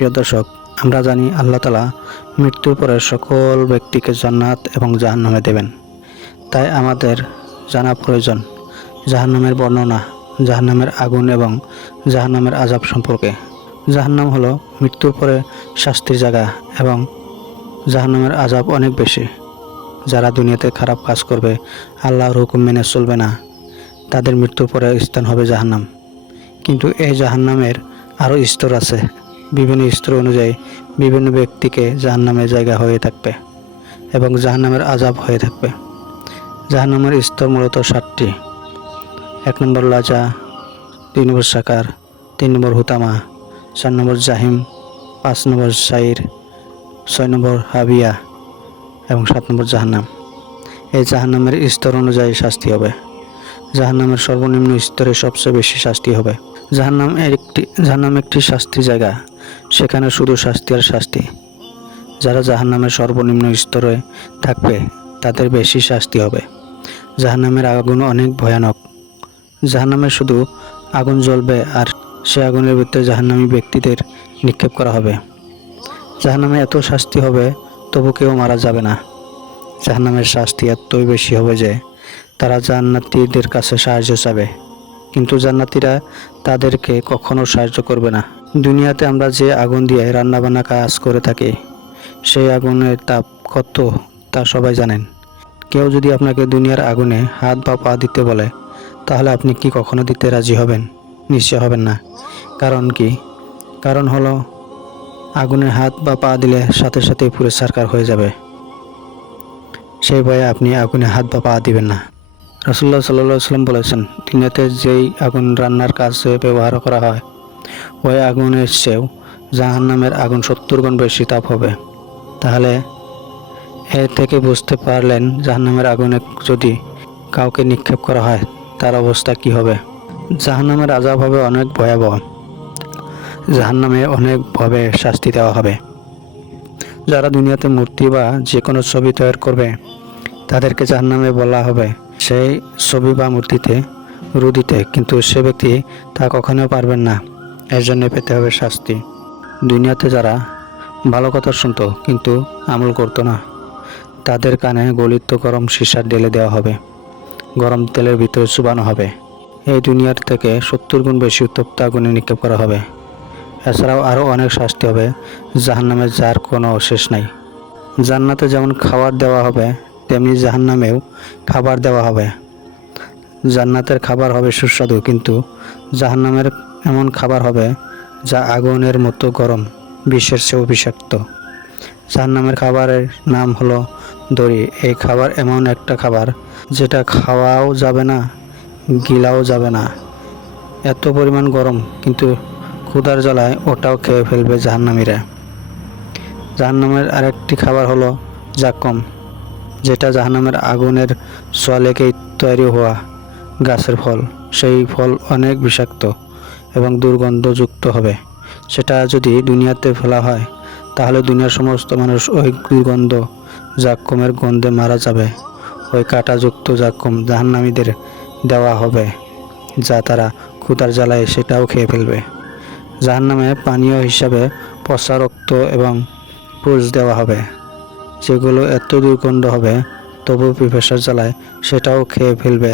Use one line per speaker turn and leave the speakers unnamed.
প্রিয় দর্শক, আমরা জানি আল্লাহ তালা মৃত্যুর পরে সকল ব্যক্তিকে জান্নাত এবং জাহান্নামে দেবেন। তাই আমাদের জানা প্রয়োজন, জাহান্নামের বর্ণনা, জাহান্নামের আগুন এবং জাহান্নামের আজাব সম্পর্কে। জাহান্নাম হলো মৃত্যুর পরে শাস্তির জায়গা এবং জাহান্নামের আজাব অনেক বেশি। যারা দুনিয়াতে খারাপ কাজ করবে, আল্লাহর হুকুম মেনে চলবে না, তাদের মৃত্যুর পরে স্থান হবে জাহান্নাম। কিন্তু এই জাহান্নামের আরও স্তর আছে। বিভিন্ন স্তর অনুযায়ী বিভিন্ন ব্যক্তিকে জাহান্নামের জায়গা হয়ে থাকবে এবং জাহান্নামের আজাব হয়ে থাকবে। জাহান্নামের স্তর মূলত সাতটি। এক নম্বর লাজা, দুই নম্বর সাকার, তিন নম্বর হুতামা, চার নম্বর জাহিম, পাঁচ নম্বর সাইর, ছয় নম্বর হাবিয়া এবং সাত নম্বর জাহান্নাম। এই জাহান্নামের স্তর অনুযায়ী শাস্তি হবে। জাহান্নামের সর্বনিম্ন স্তরে সবচেয়ে বেশি শাস্তি হবে। জাহান্নাম একটি জাহান্নাম একটি শাস্তির জায়গা। সেখানে শুধু শাস্তি আর শাস্তি। যারা জাহান্নামের সর্বনিম্ন স্তরে থাকবে, তাদের বেশি শাস্তি হবে। জাহান্নামের আগুন অনেক ভয়ানক। জাহান্নামে শুধু আগুন জ্বলবে আর সে আগুনের ভিতরে জাহান্নামী ব্যক্তিদের নিক্ষেপ করা হবে। জাহান্নামে এত শাস্তি হবে, তবু কেউ মারা যাবে না। জাহান্নামের শাস্তি এতই বেশি হবে যে, তারা জান্নাতীদের কাছে সাহায্য চাবে। কিন্তু জান্নাতিরা তাদেরকে কখনো সাহায্য করবে না। দুনিয়াতে আমরা যে আগুন দিয়ে রান্নাবান্না কাজ করে থাকি, সেই আগুনের তাপ কত তা সবাই জানেন। কেউ যদি আপনাকে দুনিয়ার আগুনে হাত বা পা দিতে বলে, তাহলে আপনি কি কখনো দিতে রাজি হবেন? নিশ্চয় হবেন না। কারণ কি? কারণ হলো, আগুনে হাত বা পা দিলে সাথে সাথে পুরো সরকার হয়ে যাবে। সেই ভয়ে আপনি আগুনে হাত বা পা দিবেন না। রসুল্লাহ সাল্লাহ সাল্লাম বলেছেন, দুনিয়াতে যেই আগুন রান্নার কাজে ব্যবহার করা হয়, ওই আগুনের চেয়েও জাহান নামের আগুন সত্তর গুণ বেশি তাপ হবে। তাহলে এ থেকে বুঝতে পারলেন জাহান্নামের আগুনে যদি কাউকে নিক্ষেপ করা হয়, তার অবস্থা কি হবে? জাহান্নামের আজাব হবে অনেক ভয়াবহ। জাহান্নামে অনেকভাবে শাস্তি দেওয়া হবে। যারা দুনিয়াতে মূর্তি বা যে কোনো ছবি তৈরি করবে, তাদেরকে জাহান্নামে বলা হবে। সেই ছবি বা মূর্তিতে রু দিতে, কিন্তু সে ব্যক্তি তা কখনো পারবেন না। এর জন্য পেতে হবে শাস্তি। দুনিয়াতে যারা ভালো কথা শুনতো, কিন্তু আমল করতো না, তাদের কানে গলিত গরম সীসা ঢেলে দেওয়া হবে। গরম তেলের ভিতরে চুবানো হবে। এই দুনিয়ার থেকে সত্তর গুণ বেশি উত্তপ্ত আগুনে নিক্ষেপ করা হবে। এছাড়াও আরও অনেক শাস্তি হবে, জাহান্নামে যার কোনো শেষ নাই। জান্নাতে যেমন খাবার দেওয়া হবে তেমনি জাহান্নামেও খাবার দেওয়া হবে। জান্নাতের খাবার হবে সুস্বাদু, কিন্তু জাহান্নামের এমন খাবার হবে যা আগুনের মতো গরম বিশ্বের চেয়েও বিষাক্ত। জাহান্নামের খাবারের নাম হলো দড়ি। এই খাবার এমন একটা খাবার যেটা খাওয়াও যাবে না, গিলাও যাবে না। এত পরিমাণ গরম, কিন্তু ক্ষুধার জ্বালায় ওটাও খেয়ে ফেলবে জাহান্নামীরা। জাহান্নামের আরেকটি খাবার হলো জাকম যেটা জাহান্নামের আগুনের সোয়ালেকেই তৈরি হওয়া গাছের ফল, সেই ফল অনেক বিষাক্ত এবং দুর্গন্ধযুক্ত হবে। সেটা যদি দুনিয়াতে ফেলা হয়, তাহলে দুনিয়ার সমস্ত মানুষ ওই দুর্গন্ধ জাক্কমের গন্ধে মারা যাবে। ওই কাঁটাযুক্ত জাক্কম জাহান্নামীদের দেওয়া হবে, যা তারা ক্ষুধার জ্বালায় সেটাও খেয়ে ফেলবে। জাহান্নামে পানীয় হিসাবে পচা রক্ত এবং পুষ দেওয়া হবে। যেগুলো এত দুর্গন্ধ হবে তবু পিপাসা জ্বালায় সেটাও খেয়ে ফেলবে।